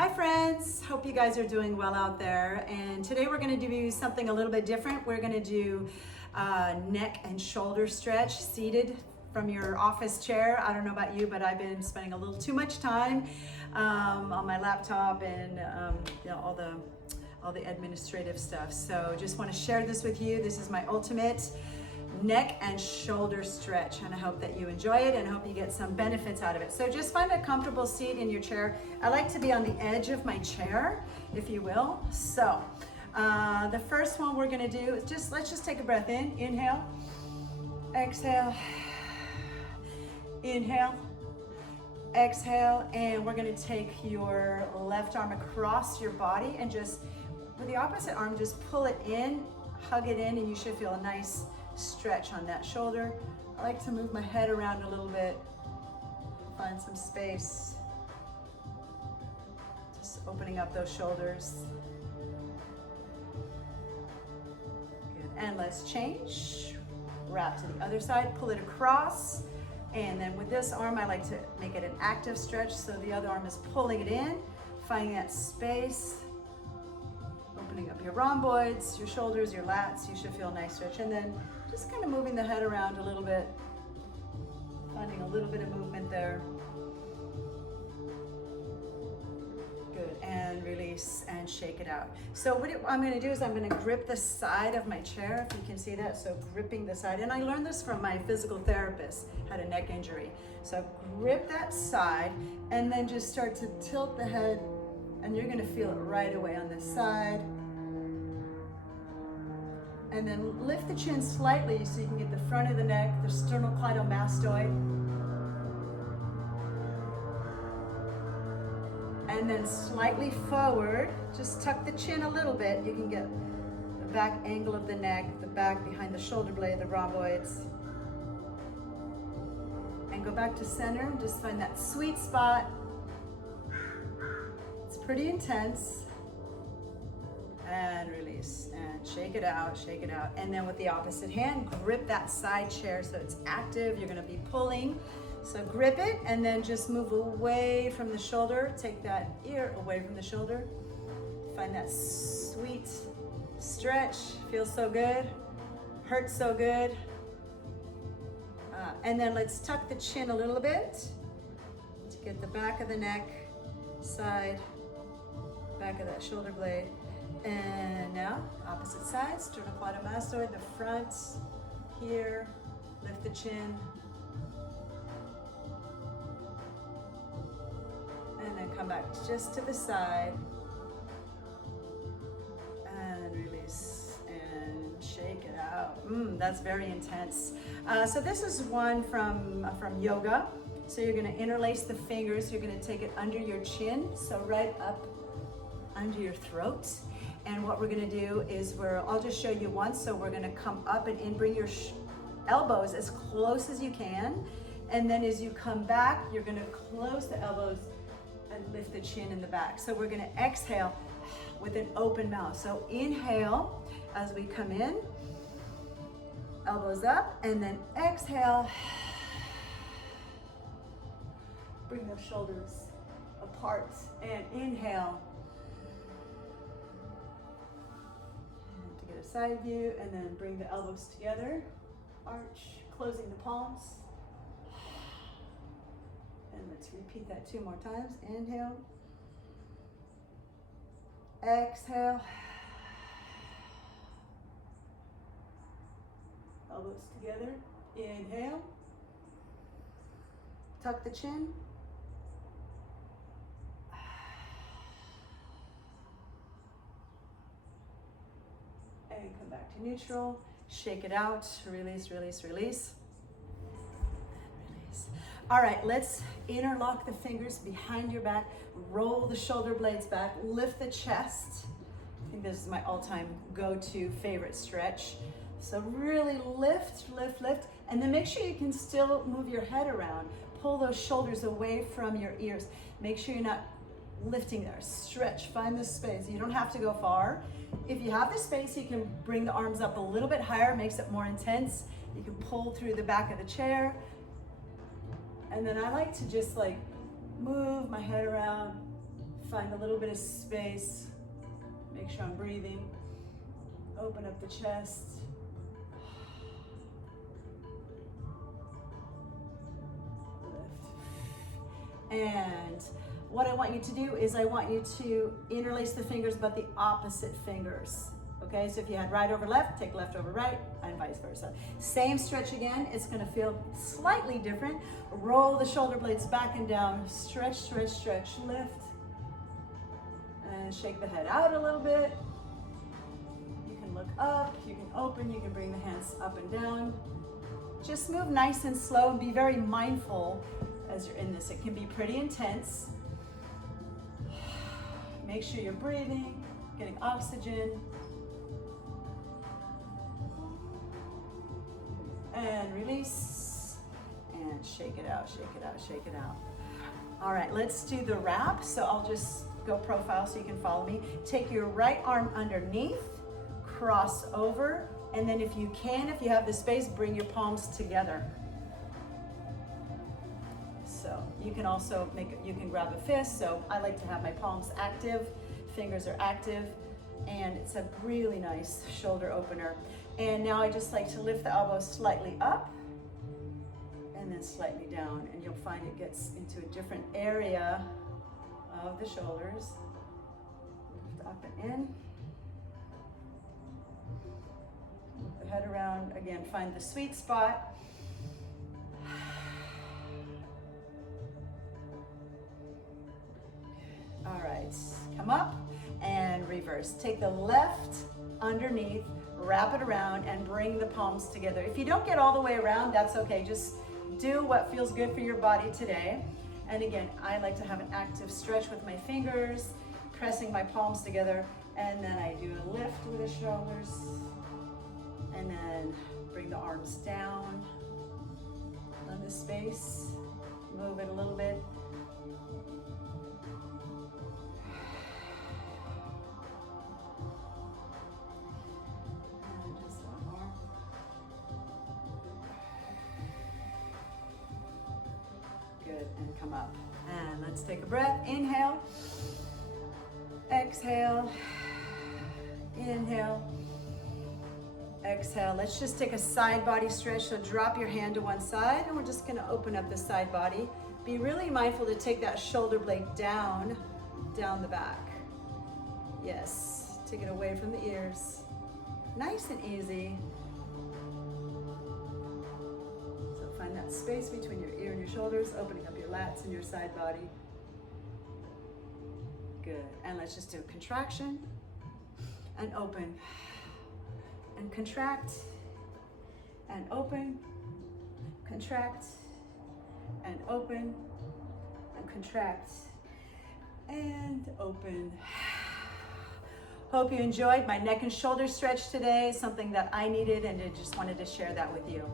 Hi friends, hope you guys are doing well out there. And today we're going to do something a little bit different. We're going to do neck and shoulder stretch seated from your office chair. I don't know about you, but I've been spending a little too much time on my laptop and all the administrative stuff. So just want to share this with you. This is my ultimate neck and shoulder stretch, and I hope that you enjoy it and I hope you get some benefits out of it. So just find a comfortable seat in your chair. I like to be on the edge of my chair, if you will. So the first one we're going to do is let's just take a breath in. Inhale, exhale, inhale, exhale, and we're going to take your left arm across your body and just with the opposite arm just pull it in, hug it in, and you should feel a nice stretch on that shoulder. I like to move my head around a little bit, find some space, just opening up those shoulders. Good. And let's change. Wrap to the other side, pull it across, and then with this arm I like to make it an active stretch, so the other arm is pulling it in, finding that space, opening up your rhomboids, your shoulders, your lats. You should feel a nice stretch, and then just kind of moving the head around a little bit, finding a little bit of movement there. Good, and release and shake it out. So what I'm going to do is I'm going to grip the side of my chair, if you can see that. So gripping the side, and I learned this from my physical therapist, had a neck injury. So grip that side and then just start to tilt the head, and you're going to feel it right away on this side. And then lift the chin slightly so you can get the front of the neck, the sternocleidomastoid. And then slightly forward, just tuck the chin a little bit. You can get the back angle of the neck, the back behind the shoulder blade, the rhomboids. And go back to center, just find that sweet spot. It's pretty intense. And release and shake it out, shake it out. And then with the opposite hand, grip that side chair so it's active. You're gonna be pulling. So grip it and then just move away from the shoulder. Take that ear away from the shoulder. Find that sweet stretch. Feels so good. Hurts so good. And then let's tuck the chin a little bit to get the back of the neck, side, back of that shoulder blade. And now, opposite side, sternocleidomastoid, the front, here, lift the chin. And then come back just to the side. And release and shake it out. That's very intense. So this is one from yoga. So you're gonna interlace the fingers. You're gonna take it under your chin, so right up under your throat. And what we're gonna do is I'll just show you once. So we're gonna come up and in, bring your elbows as close as you can. And then as you come back, you're gonna close the elbows and lift the chin in the back. So we're gonna exhale with an open mouth. So inhale as we come in, elbows up, and then exhale. Bring those shoulders apart and inhale. A side view, and then bring the elbows together, arch, closing the palms. And let's repeat that 2 more times. Inhale, exhale, elbows together, inhale, tuck the chin, and come back to neutral, shake it out, release, release, release, and release. All right, let's interlock the fingers behind your back, roll the shoulder blades back, lift the chest. I think this is my all-time go-to favorite stretch. So really lift, lift, lift, and then make sure you can still move your head around. Pull those shoulders away from your ears. Make sure you're not lifting there. Stretch, find the space. You don't have to go far. If you have the space, you can bring the arms up a little bit higher, makes it more intense. You can pull through the back of the chair. And then I like to just like move my head around, Find a little bit of space. Make sure I'm breathing. Open up the chest. Lift. And what I want you to do is I want you to interlace the fingers, but the opposite fingers. Okay, so if you had right over left, take left over right, and vice versa. Same stretch again. It's gonna feel slightly different. Roll the shoulder blades back and down. Stretch, stretch, stretch, lift. And shake the head out a little bit. You can look up, you can open, you can bring the hands up and down. Just move nice and slow and be very mindful as you're in this. It can be pretty intense. Make sure you're breathing, getting oxygen. And release, and shake it out, shake it out, shake it out. All right, let's do the wrap. So I'll just go profile so you can follow me. Take your right arm underneath, cross over, and then if you can, if you have the space, bring your palms together. So you can also you can grab a fist. So I like to have my palms active, fingers are active, and it's a really nice shoulder opener. And now I just like to lift the elbows slightly up and then slightly down, and you'll find it gets into a different area of the shoulders. Lift up and in. Move the head around. Again, find the sweet spot. All right, come up and reverse. Take the left underneath, wrap it around, and bring the palms together. If you don't get all the way around, that's okay. Just do what feels good for your body today. And again, I like to have an active stretch with my fingers, pressing my palms together, and then I do a lift with the shoulders, and then bring the arms down on the space, move it a little bit. And come up. And let's take a breath. Inhale, exhale, inhale, exhale. Let's just take a side body stretch. So drop your hand to one side, and we're just going to open up the side body. Be really mindful to take that shoulder blade down the back. Yes, take it away from the ears. Nice and easy. Find that space between your ear and your shoulders, opening up your lats and your side body. Good. And let's just do a contraction and open and contract and open, contract and open and contract and open. Hope you enjoyed my neck and shoulder stretch today, something that I needed, and I just wanted to share that with you.